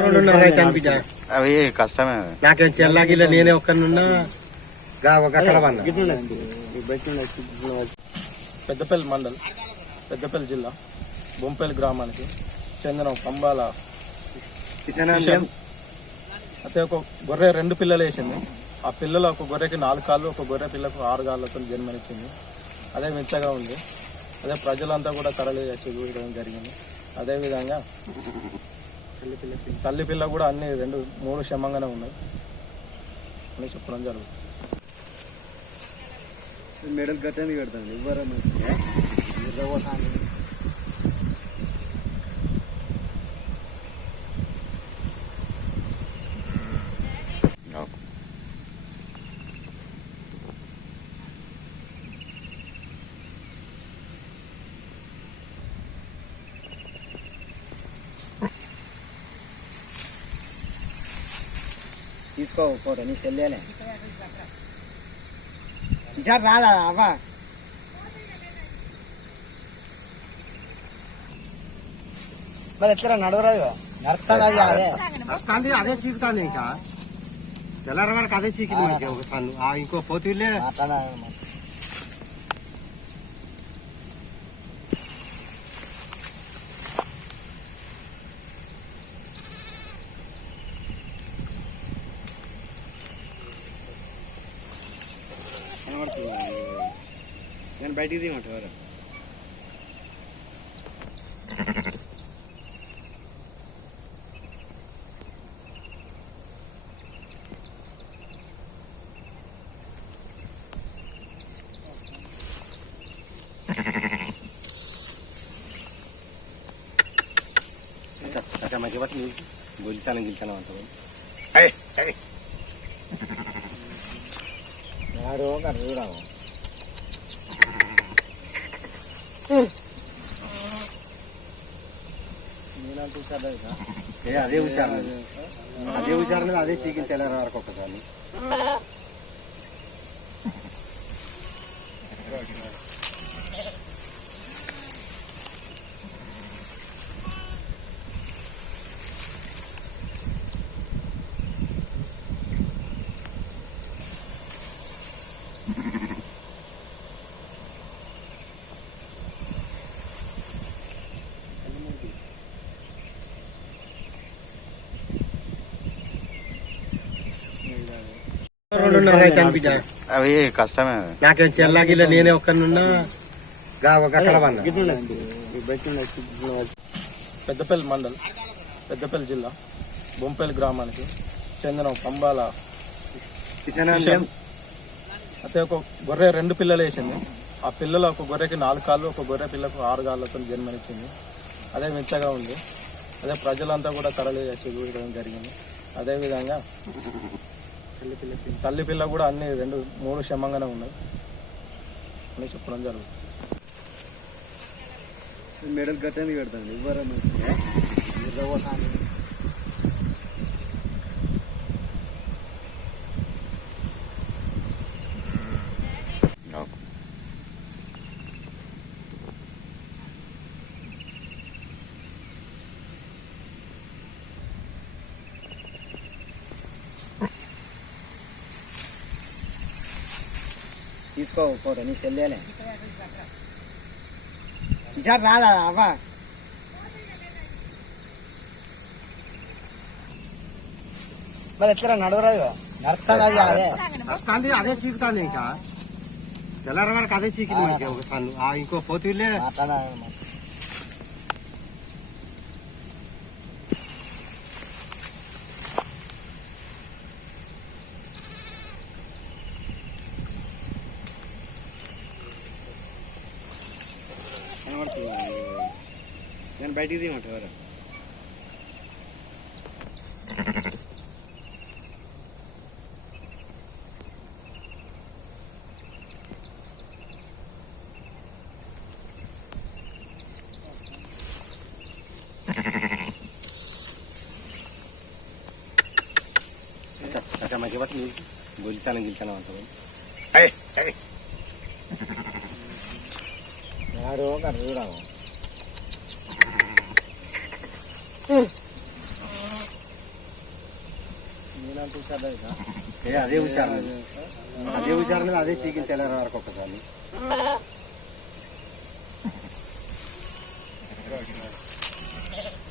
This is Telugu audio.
రెండున్నర అయితే అనిపించ. అవి కష్టమే నాకేం చెల్లాగిల్ల నేనే ఒక్కనున్నా పెద్దపల్లి మండల్ పెద్దపల్లి జిల్లా బొంపల్లి గ్రామానికి చెందిన కంబాల. అయితే ఒక గొర్రె రెండు పిల్లలు వేసింది. ఆ పిల్లలు ఒక గొర్రెకి నాలుగు కాళ్ళు ఒక గొర్రె పిల్లకు ఆరు కాళ్ళతో జన్మనిచ్చింది. అదే మెచ్చగా ఉంది. అదే ప్రజలంతా కూడా తరలి చూడడం జరిగింది. అదేవిధంగా తల్లి పిల్ల కూడా అన్ని రెండు మూడు క్షమంగానే ఉన్నాయి. అని చెప్పడం జరుగుతుంది. మెడల్ గట్టని పెడతాను ఇవ్వరా తీసుకో ఫోటో నీ సెల్లేలే. ఇచ్చా రాదా అవ్వ. మరి ఎట్లా నడవరాదు నడుస్తుంది అదే? నడుస్తుంది అదే చీకుతాను ఇంకా. తెల్లారి వరకు అదే చీకింది మనకి ఒకసారి. ఆ ఇంకో పోతులే నేను బయటికి తీయమంటారు మంచి పట్టి గొలిచాను గిలిచాను అంటారు ఆరు ఒక చూడవు అదే హుషారు అదే హుషారు మీద అదే చీకిన తెల్లారి వరకు ఒక్కసారి రెండున్నర అయితే అనిపించ అవి కష్టమే. నాకేం చెల్లాగిల్ల నేనే ఒక్కనున్నా గా ఒక అక్కడ వన్నా పెద్దపల్లి మండల్ పెద్దపల్లి జిల్లా బొంపల్లి గ్రామానికి చెందిన కంబాల కిషన్. అయితే ఒక గొర్రె రెండు పిల్లలు వేసింది. ఆ పిల్లలు ఒక గొర్రెకి నాలుగు కాళ్ళు ఒక గొర్రె పిల్లకు ఆరు కాళ్ళతో జన్మనిచ్చింది. అదే మెచ్చగా ఉంది. అదే ప్రజలంతా కూడా తరలి వచ్చి చూడడం జరిగింది. అదేవిధంగా తల్లి పిల్ల కూడా అన్ని రెండు మూడు క్షమంగానే ఉన్నాయి. అని చెప్పడం జరుగుతుంది. మెడల్ గట్టాన్ని పెడతాను ఇవ్వరా? తీసుకో ఫోటో నీ సెల్లేలే ఇచ్చా రాదా అవ్వ. మరి ఎట్లా నడవరాదు నడుస్తుంది అదే నడుస్తుంది అదే చీకుతాను ఇంకా. తెల్లారి వరకు అదే చీకింది మనకి ఒకసారి. ఆ ఇంకో పోతులే నేను బయటికి తీయమంటారు మంచి పట్టి గొలిచాను గిలిచాను అంటారు ఆడో కడుగుదాము అదే హుషారు అదే హుషారు మీద అదే చీకించలేరు వరకు ఒక్కసారి Thank you.